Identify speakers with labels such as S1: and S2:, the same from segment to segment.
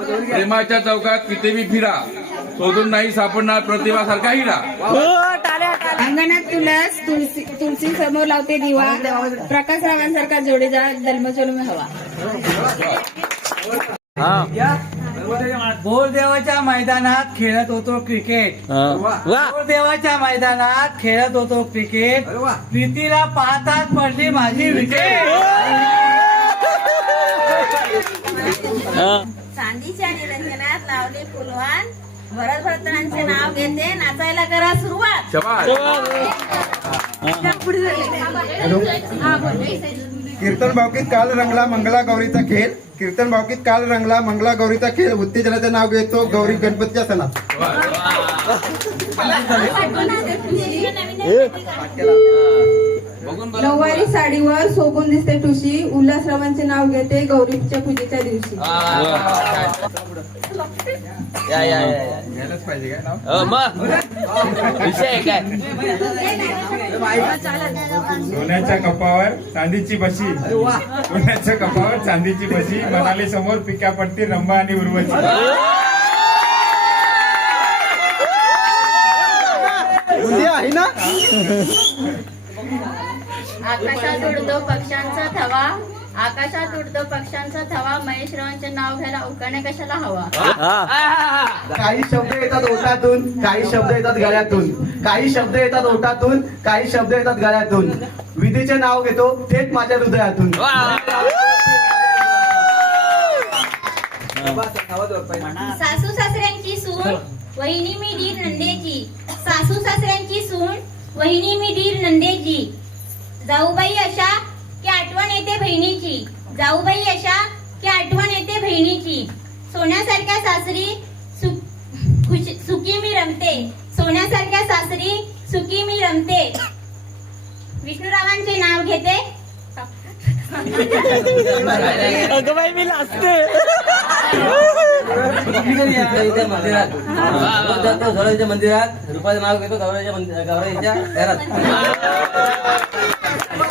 S1: प्रेमाच्या चौकात कितीबी फिरा. शोधून नाही सापडणार प्रतिभासारखा हिरा.
S2: अंगणात तुळस तुळशी तुळशी समोर लावते दिवा. प्रकाश रावांसारखा जोडीदार जन्मजन्म हवा.
S3: बोरदेवाच्या मैदानात खेळत होतो क्रिकेट. बोरदेवाच्या मैदानात खेळत होतो क्रिकेट. प्रीतीला पाहताच पडली माझी विकेट.
S4: चांदीच्या निरंजनात लावले फुलवान. भरत भरतनांचे नाव घेते. नाचायला करा सुरुवात.
S1: शबाश
S5: कीर्तन भावकीत काल रंगला मंगला गौरीचा खेळ कीर्तन भावकीत काल रंगला मंगला गौरीचा खेळ उत्तेजनाचं नाव घेतो गौरी गणपतीच्या सणात.
S2: नऊवारी साडीवर सोबून दिसते ठुशी उल्हासरावांचे नाव घेते गौरीच्या पूजेच्या दिवशी.
S5: घ्यायलाच पाहिजे काय नाव?
S6: सोन्याच्या कपावर चांदीची बशी. सोन्याच्या कपावर चांदीची बशी. मनाली समोर पिक्या पडती रंबा आणि उर्वशी.
S5: आहे ना?
S4: आकाशात उडतो पक्ष्यांचा थवा. आकाशात उडतो पक्ष्यांचा थवा. महेश रावांचे नाव घ्यायला उकाणे कशाला हवा?
S5: काही शब्द येतात ओठातून काही शब्द येतात गळ्यातून. काही शब्द येतात ओठातून काही शब्द येतात गळ्यातून. विधीचे नाव घेतो थेट माझ्या हृदयातून.
S4: सासू सासऱ्यांची सून वहिनी मी धीर नंदेची. सासू सासऱ्यांची सून वहिनी मी धीर नंदेची. जाऊबाई अशा की आठवण येते बहिणीची. जाऊबाई अशा की आठवण येते बहिणीची. सोन्यासारख्या सासरी सु- खुश- सुखी मी रमते. सोन्यासारख्या सासरी सुखी मी रमते. विष्णुरावांचे नाव घेते.
S3: अगं बाई मी लाजते.
S7: मंदिरात. मंदिरात रुपाचं नाव घेतो गौराच्या गौराच्या घरात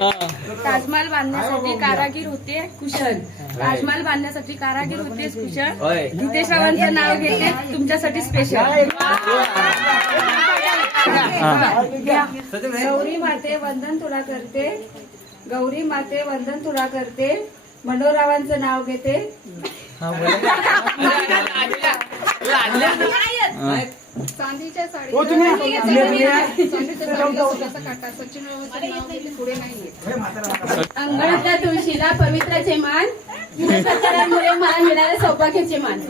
S2: ताजमहाल बांधण्यासाठी कारागीर होते कुशल. ताजमहाल बांधण्यासाठी कारागीर होते कुशल. नितेश रावांचं नाव घेते. तुमच्यासाठी स्पेशल गौरी माते वंदन तुला करते. गौरी माते वंदन तुला करते. मंडोरावांचं नाव घेते. चांदीच्या साडी अंगणातल्या तुळशीला पवित्राचे मान मला मिळाले सौभाग्याचे मान.